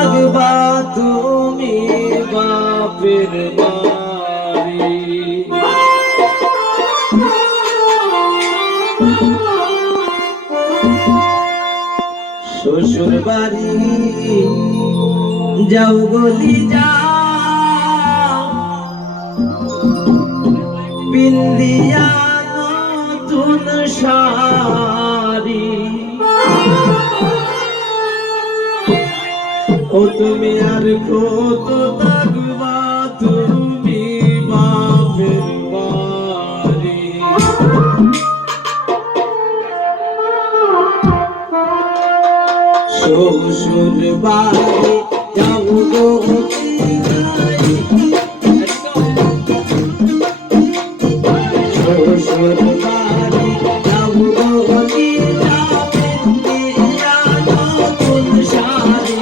থাকবা তুমি বাপের বাড়ি। শ্বশুর বাড়ি যাও গলি যাও, পিন্দিয়া নতুন শাড়ি। ও তুমি আর কত থাকবা তুমি বাপের বাড়ি। শ্বশুর বাড়ি যাও গো শ্বশুর বাড়ি যাও গো নতুন শাড়ি।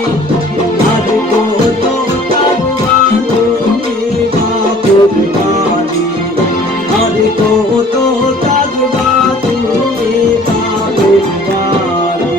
আর কত থাকবা তুমি বাপের বাড়ি, আর কত থাকবা তুমি বাপের বাড়ি।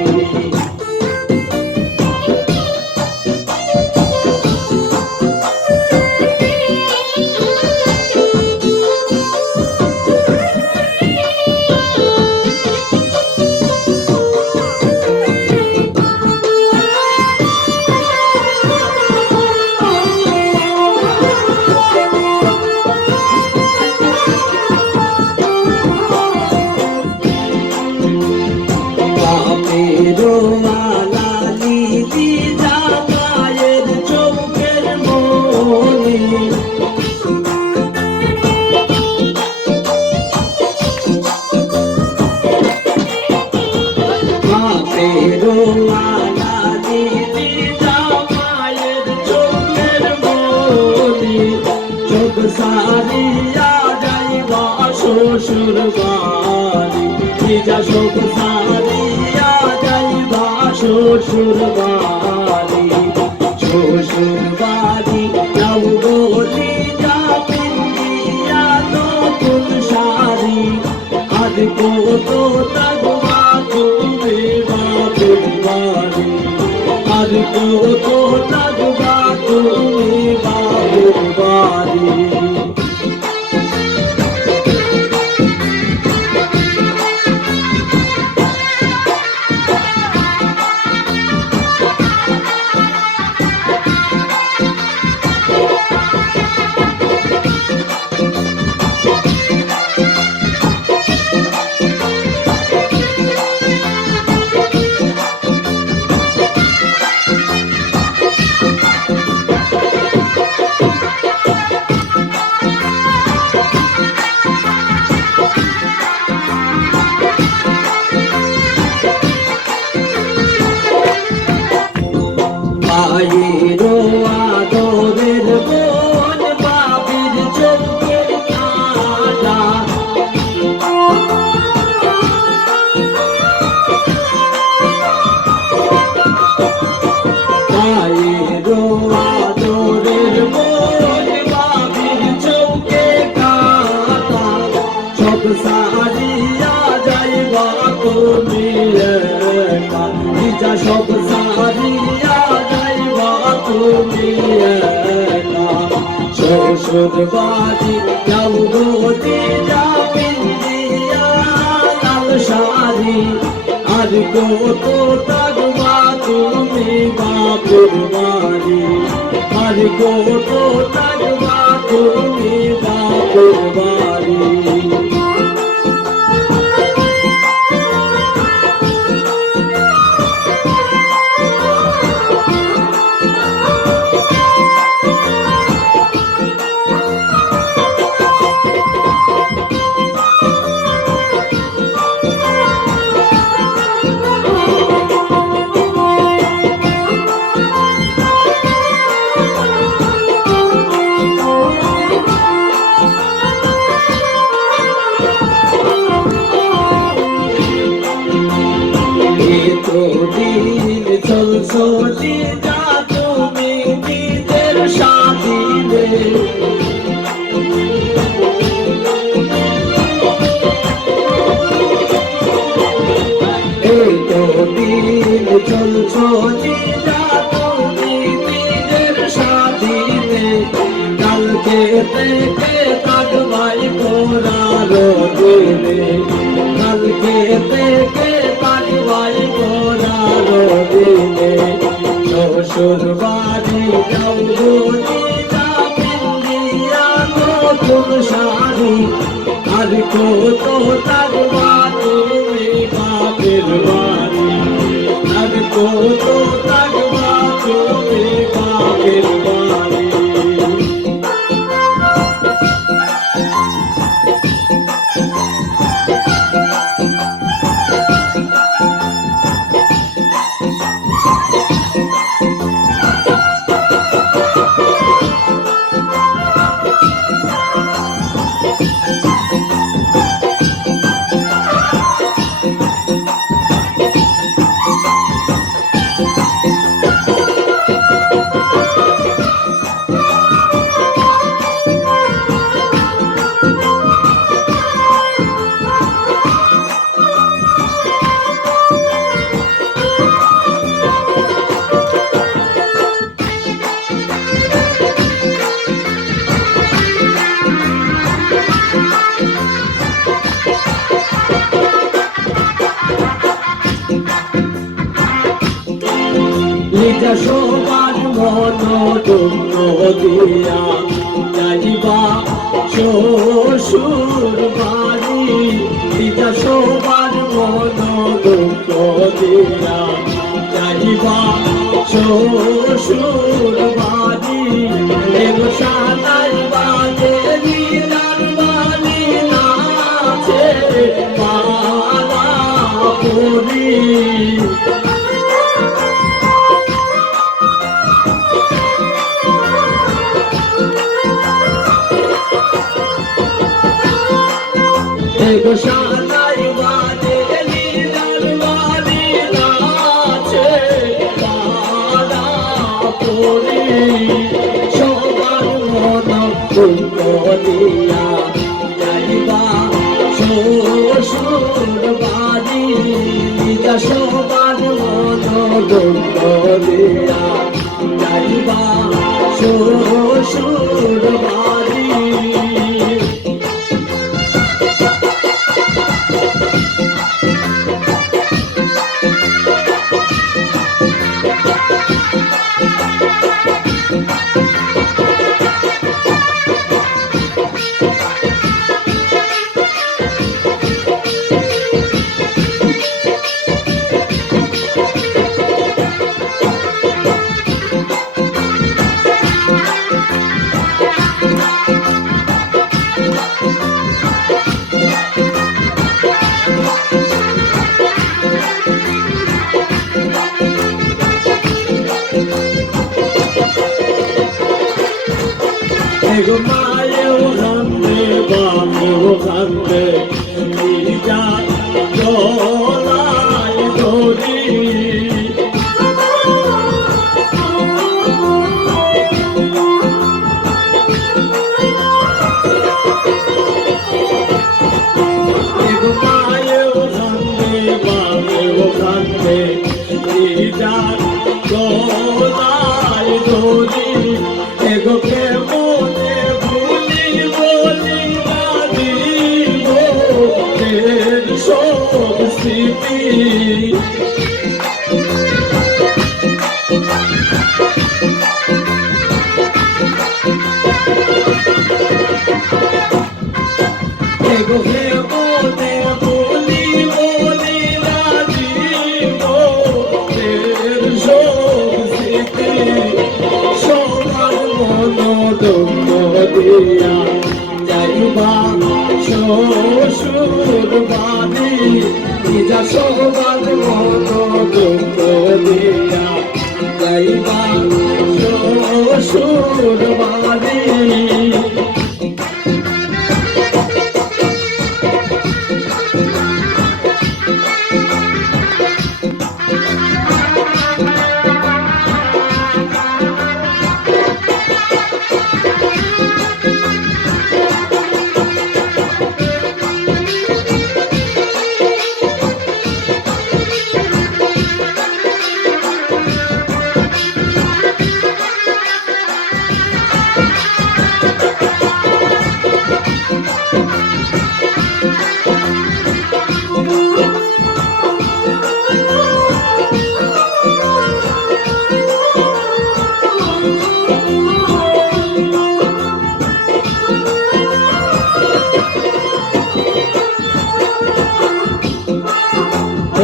সারিয়া যাইবা শ্বশুর বাড়ি, নিজা শোক সারিয়া যাইবা শ্বশুর বাড়ি। শ্বশুর বাড়ি যাও গলি যা পিন্দিয়া নতুন শাড়ি। আর কত থাকবা তুমি বাপের বাড়ি, আর কত থাকবা তুমি বাপের বাড়ি। মায়ের আদরের বোন বাবির চোখের কাঁটা। মায়ের আদরের বোন বাবির চোখে কাঁটা। সব সারিয়া যাইবা তুমি একা, নিজা সব সারিয়া তুমি একা। শ্বশুর বাড়ি যাও গলি যা পিন্দিয়া লাল শাড়ি। আর কত থাকবা তুমি বাপের বাড়ি, আর কত থাকবা তুমি বাপের বাড়ি। এতদিন চলছো যা তুমি নিজের সাথীরে। এতদিন চলছো যা তুমি থেকে কাটবাই মোরা রোদিনে কালকে থেকে কাটবাই মোরা রোদিনে শ্বশুর বাড়ি যাও গনিতা পিন্দিয়া নতুন শাড়ি আর কত থাকবা তুমি বাপের বাড়ি আর কত থাকবা তুমি বাপের বাড়ি নিজা সবার মন দুঃখ দিয়া যাইবা শ্বশুর বাড়ি নিজা সবার মন দুঃখ দিয়া যাইবা শ্বশুর বাড়ি এগো সানাই বাজে নীলার বাড়ি নাচে পালা পরি এগো সানাই বাজে নীলার বাড়ি নাচে পালা পরি সবার মন দুঃখ দিয়া যাইবা শ্বশুর বাড়ি নিজা সবার মন দুঃখ দিয়া যাইবা শ্বশুর বাড়ি এগো মায়েও কান্দে বাপেও কান্দে নিজা গলায় ধরি এগো মায়েও কান্দে বাপেও কান্দে নিজা গলায় ধরি এগো কেমনে ভুলি বলি না দিব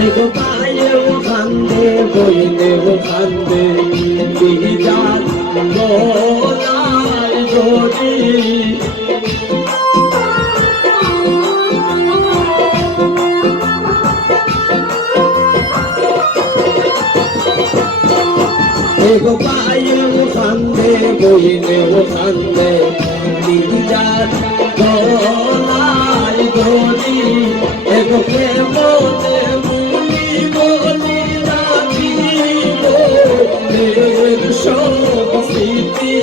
এগো মায়েও কান্দে বইনেও কান্দে বিজাত গলার দড়ি এগো মায়েও কান্দে বইনেও কান্দে বিজাত গলার দড়ি এগো প্রেমতে মুনি বলি রাখিব এর সব স্মৃতি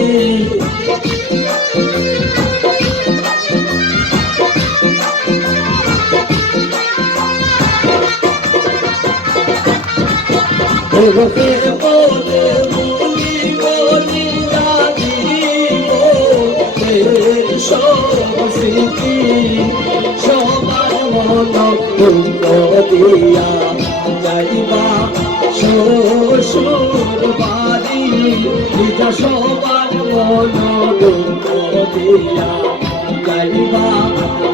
এগো প্রেমতে মুনি বলি রাখিব এর সব স্মৃতি সবার মন দুঃখ দিয়া যাইবা শ্বশুর বাড়ি নিজ সবার মন দুঃখ দিয়া যাইবা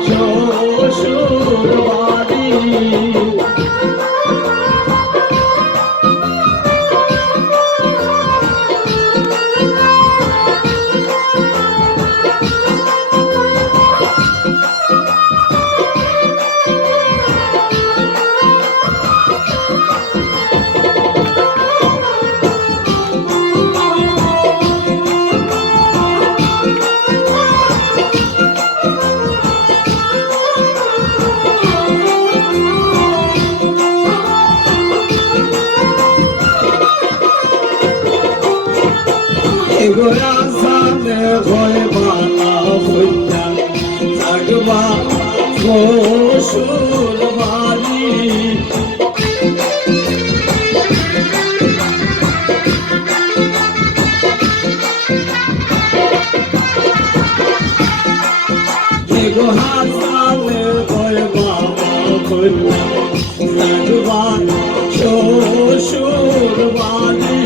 শ্বশুর বাড়ি এগোরা সামনে ভয় বালা হইয়া থাকবা শ্বশুর বাড়ি এগো হাসানে ভয় বালা হইয়া থাকবা শ্বশুর বাড়ি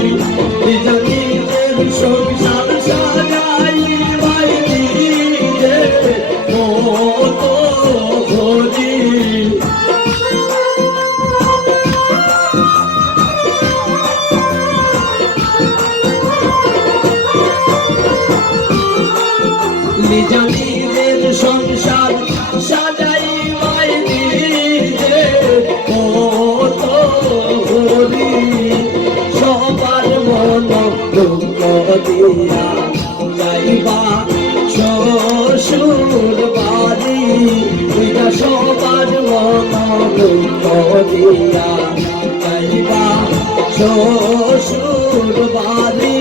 নিজের সংসার সাজাই বাইরে মতো ভরি নিজের সংসার সাজাই বাইরে মতো ভরি সবার মন দুঃখ দিয়া যাইবা শ্বশুর বাড়ি এটা সবার মন দুঃখ দিয়া যাইবা শ্বশুর বাড়ি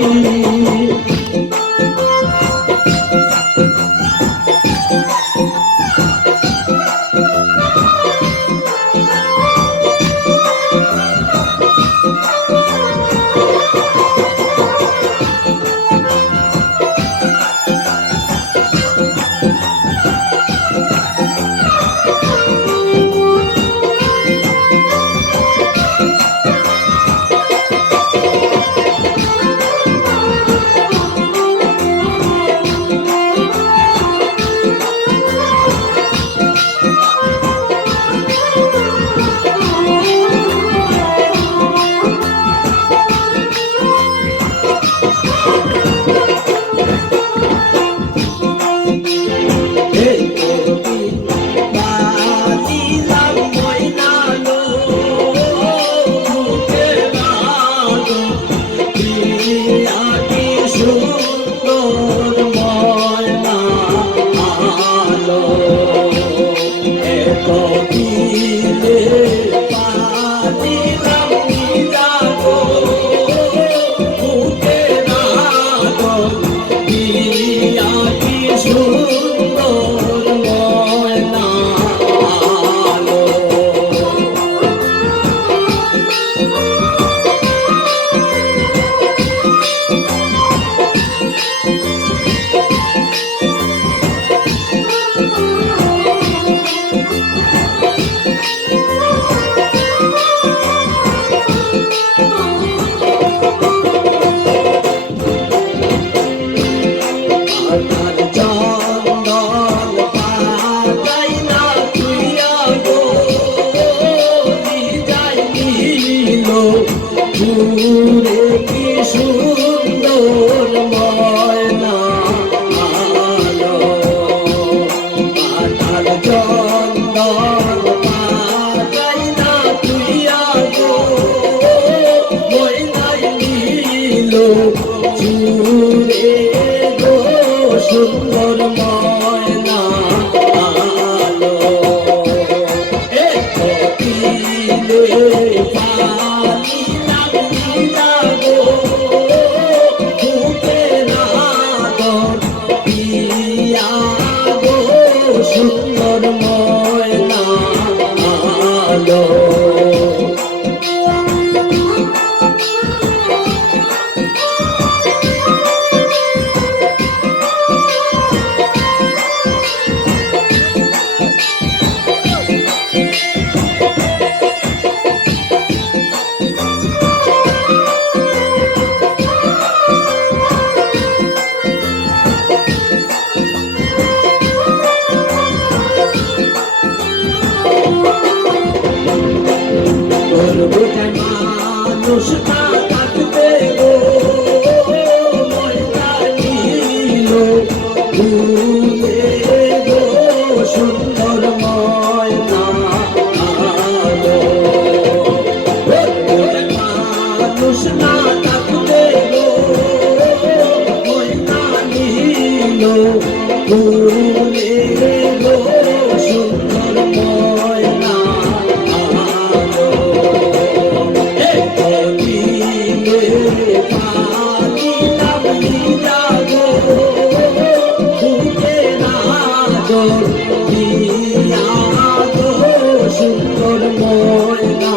দূরে গো সুন্দর ময়না আলো এ কোকিলে পানি নামিলা গো বুকে রাতর পিয়া গো সুন্দর ময়না আলো মানুষ না থাকতে গো ময়না নীল ভুলে গো সুন্দর ময়না আলো মানুষ না থাকতে গো ময়না নীল ভুলে গো সুন্দর ময়না আলো সুন্দর ময়না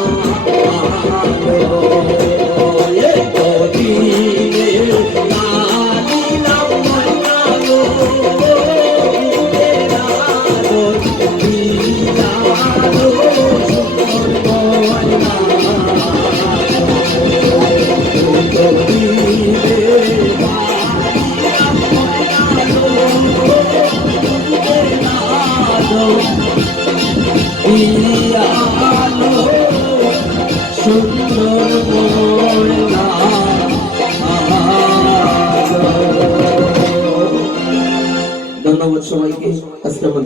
সুন্দর ময়না ধন্যবাদ সবাইকে আজকে আমাদের